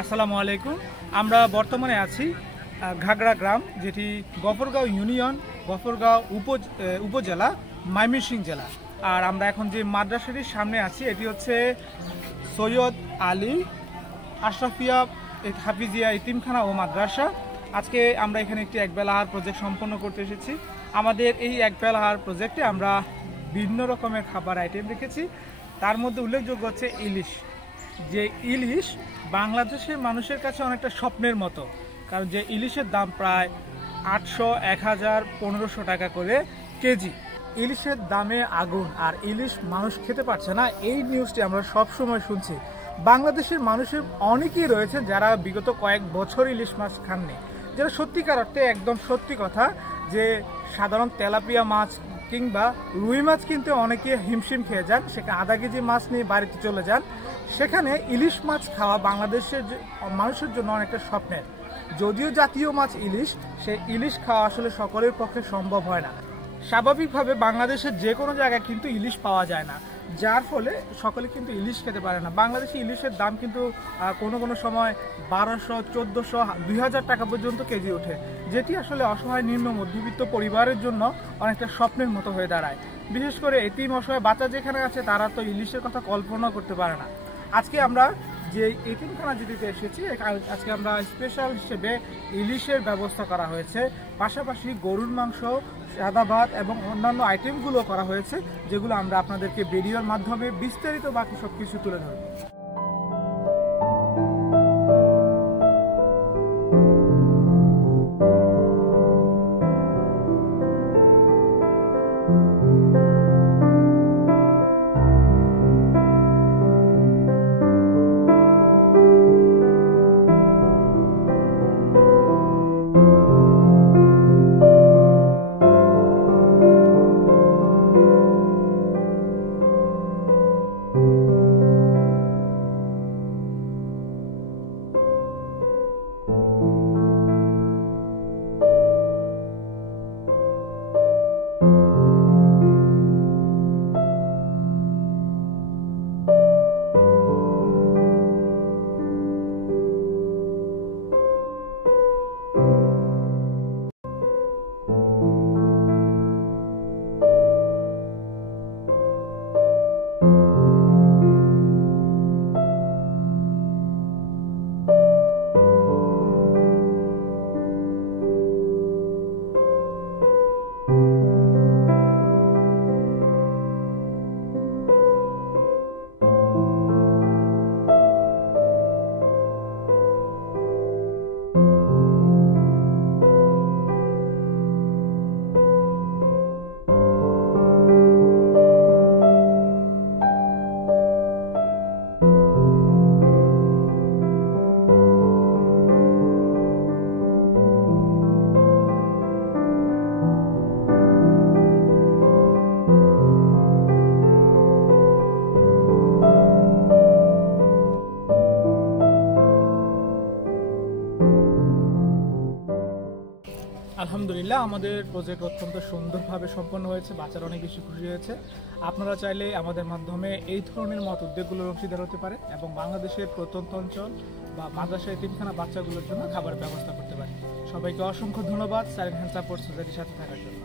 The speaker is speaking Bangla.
আসসালামু আলাইকুম। আমরা বর্তমানে আছি ঘাগড়া গ্রাম, যেটি গফরগাঁও ইউনিয়ন, গফরগাঁও উপজেলা, ময়মনসিংহ জেলা। আর আমরা এখন যে মাদ্রাসাটির সামনে আছি এটি হচ্ছে সৈয়দ আলী আশরাফিয়া হাফিজিয়া ইতিমখানা ও মাদ্রাসা। আজকে আমরা এখানে একটি একবেলা আহার প্রজেক্ট সম্পন্ন করতে এসেছি। আমাদের এই একবেলা আহার প্রজেক্টে আমরা বিভিন্ন রকমের খাবার আইটেম রেখেছি। তার মধ্যে উল্লেখযোগ্য হচ্ছে ইলিশ। যে ইলিশ বাংলাদেশের মানুষের কাছে অনেকটা স্বপ্নের মতো, কারণ যে ইলিশের দাম প্রায় 800, 1000, 1500 টাকা করে কেজি। ইলিশের দামে আগুন, আর ইলিশ মানুষ খেতে পারছে না, এই নিউজটি আমরা সব সময় শুনছি। বাংলাদেশের মানুষের অনেকেই রয়েছে যারা বিগত কয়েক বছর ইলিশ মাছ খাননি, যেটা সত্যিকার অর্থে একদম সত্যি কথা। যে সাধারণ তেলাপিয়া মাছ কিংবা রুই মাছ কিনতে অনেকে হিমশিম খেয়ে যান, সেখানে আধা কেজি মাছ নিয়ে বাড়িতে চলে যান। সেখানে ইলিশ মাছ খাওয়া বাংলাদেশের মানুষের জন্য অনেকটা স্বপ্নের। যদিও জাতীয় মাছ ইলিশ, সেই ইলিশ খাওয়া আসলে সকলের পক্ষে সম্ভব হয় না। স্বাভাবিকভাবে বাংলাদেশের যে কোনো জায়গায় কিন্তু ইলিশ পাওয়া যায় না, যার ফলে সকলে কিন্তু ইলিশ খেতে পারে না। বাংলাদেশে ইলিশের দাম কিন্তু কোনো কোনো সময় 1200, 1400, 2000 টাকা পর্যন্ত কেজি ওঠে, যেটি আসলে অসহায় নিম্ন মধ্যবিত্ত পরিবারের জন্য অনেকটা স্বপ্নের মতো হয়ে দাঁড়ায়। বিশেষ করে এতিম অসহায় বাচ্চা যেখানে আছে তারা তো ইলিশের কথা কল্পনা করতে পারে না। আজকে আমরা যে এতিমখানা যেটিতে এসেছি, আজকে আমরা স্পেশাল হিসেবে ইলিশের ব্যবস্থা করা হয়েছে, পাশাপাশি গরুর মাংস, সাদা ভাত এবং অন্যান্য আইটেমগুলো করা হয়েছে, যেগুলো আমরা আপনাদেরকে ভিডিওর মাধ্যমে বিস্তারিত বাকি সব কিছু তুলে ধরব। আলহামদুলিল্লাহ, আমাদের প্রজেক্ট অত্যন্ত সুন্দরভাবে সম্পন্ন হয়েছে, বাচ্চারা অনেক বেশি খুশি হয়েছে। আপনারা চাইলে আমাদের মাধ্যমে এই ধরনের মত উদ্যোগগুলোর অংশীদার হতে পারে এবং বাংলাদেশের প্রত্যন্ত অঞ্চল বা মাদ্রাসা এতিমখানা বাচ্চাগুলোর জন্য খাবারের ব্যবস্থা করতে পারে। সবাইকে অসংখ্য ধন্যবাদ সাইলেন্ট হ্যান্ড সাপোর্ট সোসাইটির সাথে থাকার জন্য।